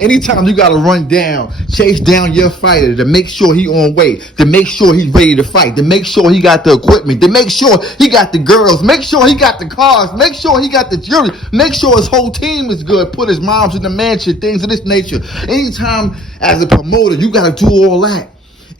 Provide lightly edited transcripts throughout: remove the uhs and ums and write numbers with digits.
Anytime you gotta run down, chase down your fighter to make sure he on weight, to make sure he's ready to fight, to make sure he got the equipment, to make sure he got the girls, make sure he got the cars, make sure he got the jewelry, make sure his whole team is good, put his moms in the mansion, things of this nature. Anytime as a promoter, you gotta do all that.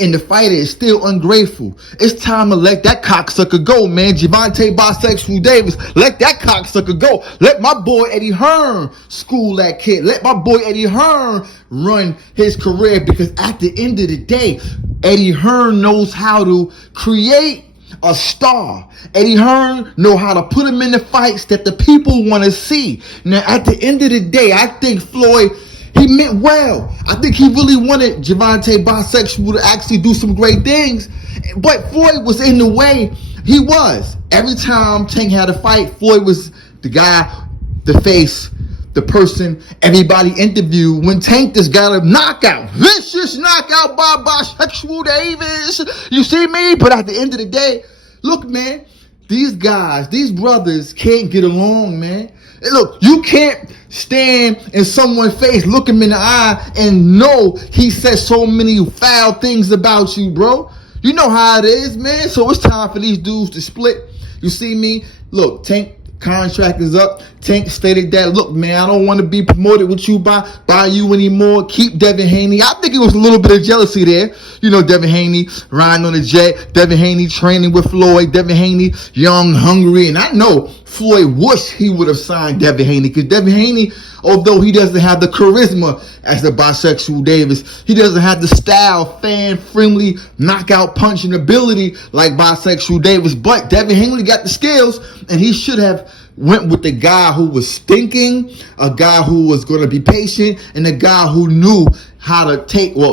And the fighter is still ungrateful. It's time to let that cocksucker go, man. Gervonta Bisexual Davis, let that cocksucker go. Let my boy Eddie Hearn school that kid. Let my boy Eddie Hearn run his career, because at the end of the day, Eddie Hearn knows how to create a star. Eddie Hearn know how to put him in the fights that the people want to see. Now, at the end of the day, I think Floyd, he meant well. I think he really wanted Gervonta Bisexual to actually do some great things. But Floyd was in the way. He was. Every time Tank had a fight, Floyd was the guy, the face, the person everybody interviewed. When Tank just got a knockout, vicious knockout by Bisexual Davis. You see me? But at the end of the day, look, man, these guys, these brothers can't get along, man. Look, you can't stand in someone's face, look him in the eye, and know he said so many foul things about you, bro. You know how it is, man. So it's time for these dudes to split. You see me? Look, Tank contract is up. Tank stated that, look, man, I don't want to be promoted with you by you anymore. Keep Devin Haney. I think it was a little bit of jealousy there. You know, Devin Haney riding on the jet. Devin Haney training with Floyd. Devin Haney young, hungry. And I know Floyd wished he would have signed Devin Haney, because Devin Haney, although he doesn't have the charisma as the Bisexual Davis, he doesn't have the style, fan-friendly, knockout punching ability like Bisexual Davis, but Devin Haney got the skills, and he should have went with the guy who was thinking, a guy who was going to be patient, and a guy who knew how to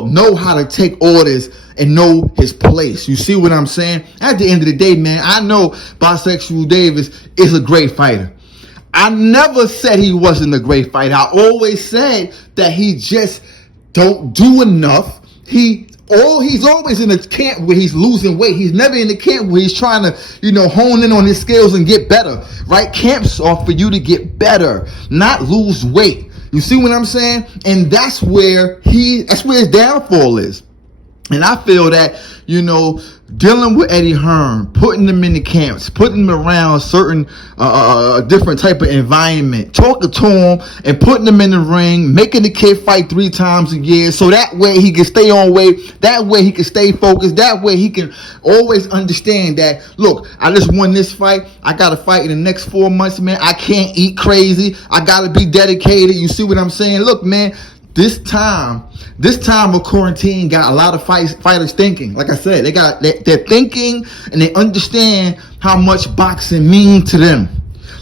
know how to take orders and know his place. You see what I'm saying? At the end of the day, man, I know Bisexual Davis is a great fighter. I never said he wasn't a great fighter. I always said that he just don't do enough. He's always in a camp where he's losing weight. He's never in the camp where he's trying to, hone in on his skills and get better, right? Camps are for you to get better, not lose weight. You see what I'm saying? And that's where his downfall is. And I feel that, dealing with Eddie Hearn, putting them in the camps, putting them around certain different type of environment, talking to him and putting them in the ring, making the kid fight 3 times a year, so that way he can stay on weight, that way he can stay focused, that way he can always understand that, look, I just won this fight, I got to fight in the next 4 months, man. I can't eat crazy, I got to be dedicated. You see what I'm saying? Look, man, this time of quarantine got a lot of fighters thinking. Like I said, they're thinking, and they understand how much boxing means to them.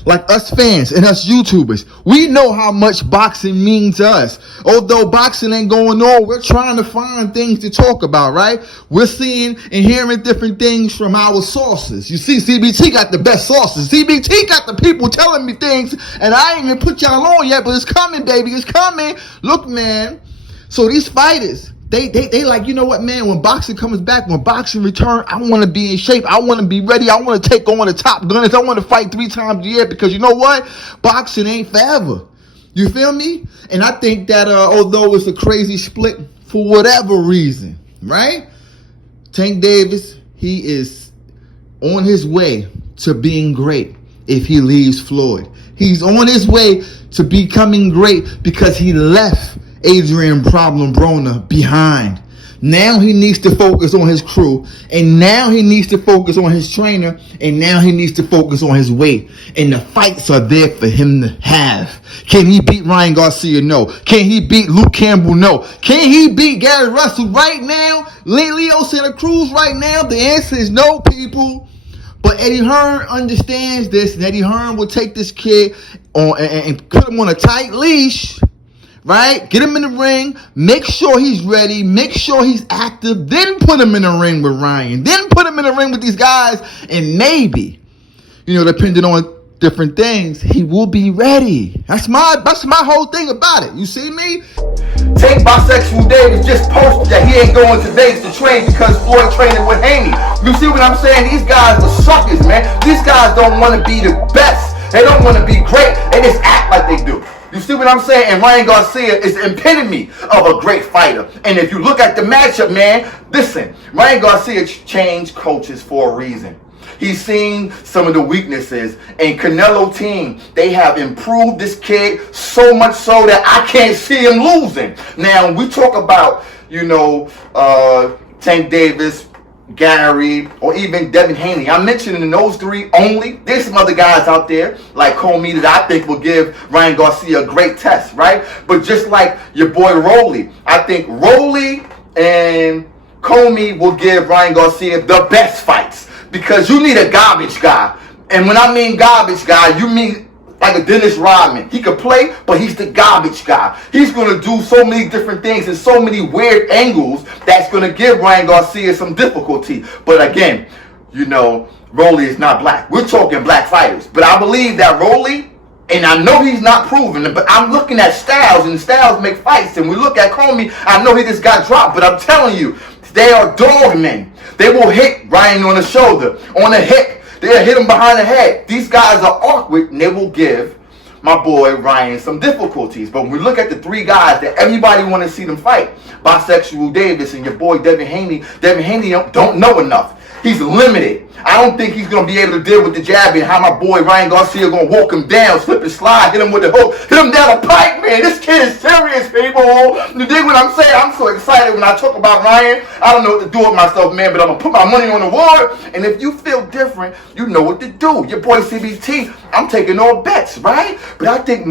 Like us fans and us YouTubers, we know how much boxing means to us. Although boxing ain't going on, we're trying to find things to talk about, right? We're seeing and hearing different things from our sources. You see, CBT got the best sources. CBT got the people telling me things, and I ain't even put y'all on yet, but it's coming, baby. It's coming. Look, man. So these fighters, they like, you know what, man, when boxing comes back, when boxing return, I want to be in shape. I want to be ready. I want to take on the top gunners. I want to fight 3 times a year, because you know what? Boxing ain't forever. You feel me? And I think that although it's a crazy split for whatever reason, right? Tank Davis, he is on his way to being great if he leaves Floyd. He's on his way to becoming great because he left Adrian Problem Broner behind. Now he needs to focus on his crew, and now he needs to focus on his trainer, and now he needs to focus on his weight. And the fights are there for him to have. Can he beat Ryan Garcia? No. Can he beat Luke Campbell? No. Can he beat Gary Russell right now? Leo Santa Cruz right now? The answer is no, people. But Eddie Hearn understands this, and Eddie Hearn will take this kid on and put him on a tight leash. Right? Get him in the ring. Make sure he's ready. Make sure he's active. Then put him in the ring with Ryan. Then put him in the ring with these guys. And maybe, depending on different things, he will be ready. That's my whole thing about it. You see me? Tank Bisexual Davis just posted that he ain't going to Vegas to train because Floyd training with Haney. You see what I'm saying? These guys are suckers, man. These guys don't want to be the best. They don't want to be great. They just act like they do. You see what I'm saying? And Ryan Garcia is the epitome of a great fighter. And if you look at the matchup, man, listen, Ryan Garcia changed coaches for a reason. He's seen some of the weaknesses. And Canelo team, they have improved this kid so much so that I can't see him losing. Now, we talk about, Tank Davis, Gary, or even Devin Haney. I'm mentioning those three only. There's some other guys out there like Comey that I think will give Ryan Garcia a great test, right? But just like your boy Rolly, I think Rolly and Comey will give Ryan Garcia the best fights because you need a garbage guy. And when I mean garbage guy, you mean like a Dennis Rodman. He could play, but he's the garbage guy. He's going to do so many different things and so many weird angles that's going to give Ryan Garcia some difficulty. But again, Rolly is not black. We're talking black fighters. But I believe that Rolly, and I know he's not proven, but I'm looking at Styles, and Styles make fights. And we look at Comey, I know he just got dropped, but I'm telling you, they are dogmen. They will hit Ryan on the shoulder, on the hip. They'll hit him behind the head. These guys are awkward, and they will give my boy Ryan some difficulties. But when we look at the three guys that everybody want to see them fight, Bisexual Davis and your boy Devin Haney don't know enough. He's limited. I don't think he's going to be able to deal with the jab and how my boy Ryan Garcia going to walk him down, slip and slide, hit him with the hook, hit him down the pipe, man. This kid is serious, people. You dig what I'm saying? I'm so excited when I talk about Ryan. I don't know what to do with myself, man, but I'm going to put my money on the war. And if you feel different, you know what to do. Your boy CBT, I'm taking all bets, right? But I think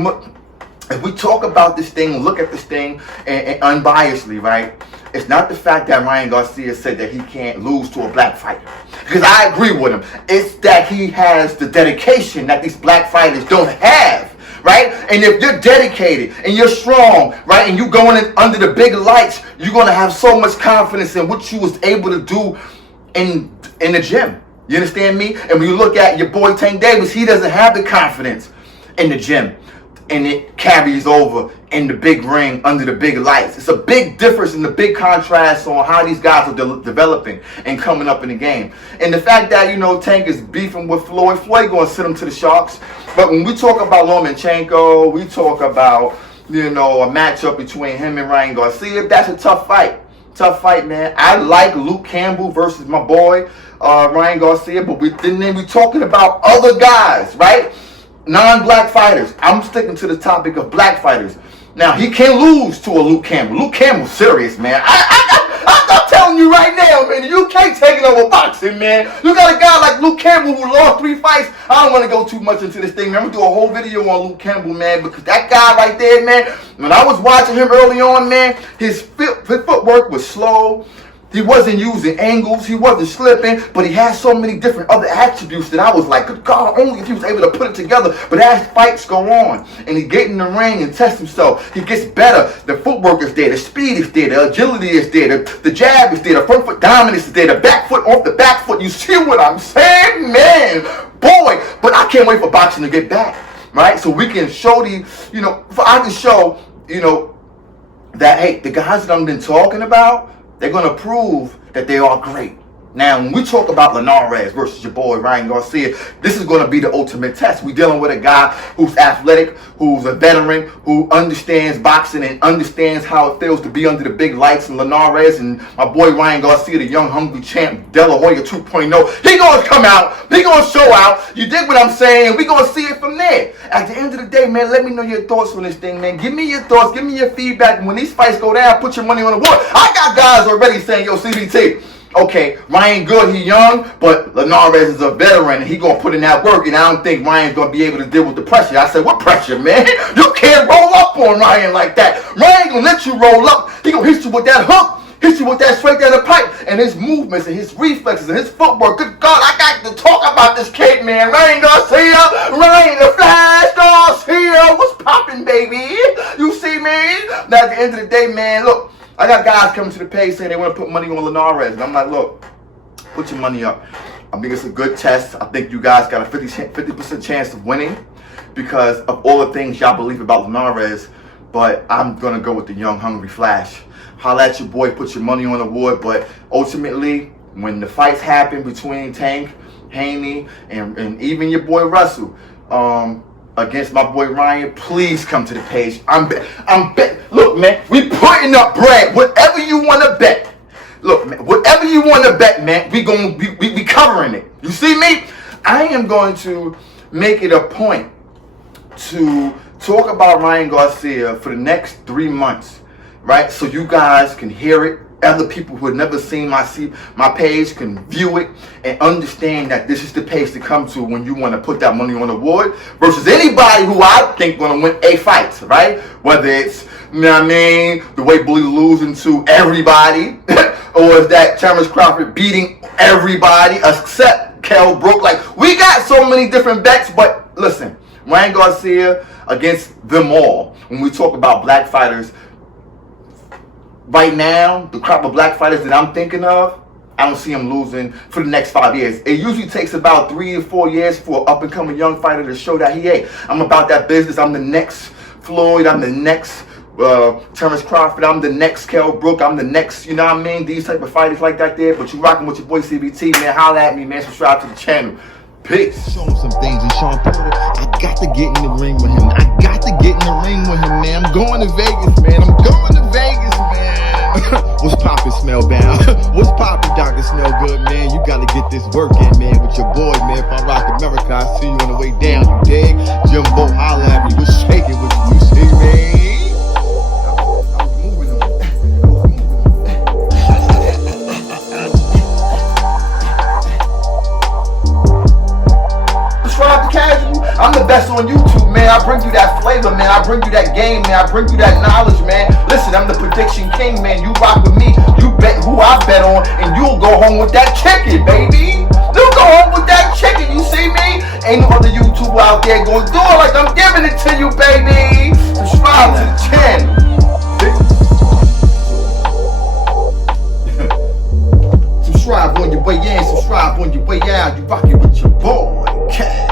if we talk about this thing, look at this thing and unbiasedly, right? It's not the fact that Ryan Garcia said that he can't lose to a black fighter. Because I agree with him. It's that he has the dedication that these black fighters don't have. Right? And if you're dedicated and you're strong, right, and you're going in under the big lights, you're going to have so much confidence in what you was able to do in the gym. You understand me? And when you look at your boy Tank Davis, he doesn't have the confidence in the gym. And it carries over in the big ring under the big lights. It's a big difference in the big contrast on how these guys are developing and coming up in the game. And the fact that, Tank is beefing with Floyd going to send him to the Sharks. But when we talk about Lomachenko, we talk about, a matchup between him and Ryan Garcia, that's a tough fight. Tough fight, man. I like Luke Campbell versus my boy Ryan Garcia, but then we're talking about other guys, right? Non-black fighters. I'm sticking to the topic of black fighters. Now, he can't lose to a Luke Campbell. Luke Campbell's serious, man. I'm telling you right now, man, the UK taking over boxing, man. You got a guy like Luke Campbell who lost 3 fights. I don't want to go too much into this thing, man. I'm going to do a whole video on Luke Campbell, man, because that guy right there, man, when I was watching him early on, man, his footwork was slow. He wasn't using angles, he wasn't slipping, but he had so many different other attributes that I was like, good God, only if he was able to put it together. But as fights go on, and he get in the ring and test himself, he gets better. The footwork is there, the speed is there, the agility is there, the jab is there, the front foot dominance is there, the back foot off the back foot. You see what I'm saying? Man, boy, but I can't wait for boxing to get back, right? So we can show I can show, that, hey, the guys that I've been talking about, they're going to prove that they are great. Now, when we talk about Linares versus your boy Ryan Garcia, this is going to be the ultimate test. We're dealing with a guy who's athletic, who's a veteran, who understands boxing and understands how it feels to be under the big lights. And Linares and my boy Ryan Garcia, the young hungry champ, De La Hoya 2.0, he going to come out. He going to show out. You dig what I'm saying? We're going to see it from there. At the end of the day, man, let me know your thoughts on this thing, man. Give me your thoughts. Give me your feedback. And when these fights go down, put your money on the board. I got guys already saying, yo, CBT, okay, Ryan good, he young, but Linares is a veteran, and he going to put in that work, and I don't think Ryan's going to be able to deal with the pressure. I said, what pressure, man? You can't roll up on Ryan like that. Ryan going to let you roll up. He going to hit you with that hook, hit you with that straight down the pipe, and his movements and his reflexes and his footwork. Good God, I got to talk about this kid, man. Ryan Garcia, Ryan the Flash Garcia. What's popping, baby? You see me? Now, at the end of the day, man, look, I got guys coming to the page saying they want to put money on Linares. And I'm like, look, put your money up. I think it's a good test. I think you guys got a 50% chance of winning because of all the things y'all believe about Linares. But I'm going to go with the young, hungry Flash. Holla at your boy, put your money on the board. But ultimately, when the fights happen between Tank, Haney, and even your boy Russell, against my boy Ryan, please come to the page. Look, man, we putting up bread. Whatever you want to bet. Look, man, whatever you want to bet, man, we covering it. You see me? I am going to make it a point to talk about Ryan Garcia for the next 3 months, right? So you guys can hear it. Other people who have never seen my page can view it and understand that this is the page to come to when you want to put that money on the board versus anybody who I think going to win a fight, right? Whether it's, you know what I mean, the way Bully losing to everybody, or is that Terrence Crawford beating everybody except Kell Brook. Like, we got so many different bets, but listen, Ryan Garcia against them all. When we talk about black fighters, right now, the crop of black fighters that I'm thinking of, I don't see him losing for the next 5 years. It usually takes about 3 to 4 years for an up-and-coming young fighter to show that I'm about that business. I'm the next Floyd. I'm the next Terrence Crawford. I'm the next Kell Brook. I'm the next, you know what I mean? These type of fighters like that there. But you rocking with your boy CBT, man. Holla at me, man. Subscribe to the channel. Peace. Show him some things. And Sean Porter, I got to get in the ring with him. I got to get in the ring with him, man. I'm going to Vegas, man. I'm going to Vegas, man. What's poppin', Smell Bound? What's poppin', Dr. Smell Good, man? You gotta get this work in, man, with your boy, man. If I rock America, I see you on the way down, you dig? Jimbo, holla at me. What's shaking with you, see me? I'm moving on. Subscribe to Casual. I'm the best on YouTube, man. I bring you that flavor, man. I bring you that game, man. I bring you that knowledge, man. Listen, I'm the prediction king, man. You rock with me. You bet who I bet on, and you'll go home with that chicken, baby. You'll go home with that chicken. You see me? Ain't no other YouTuber out there gonna do it like I'm giving it to you, baby. Subscribe to the channel. Subscribe on your way in. Subscribe on your way out. You rockin' with your boy, Cat.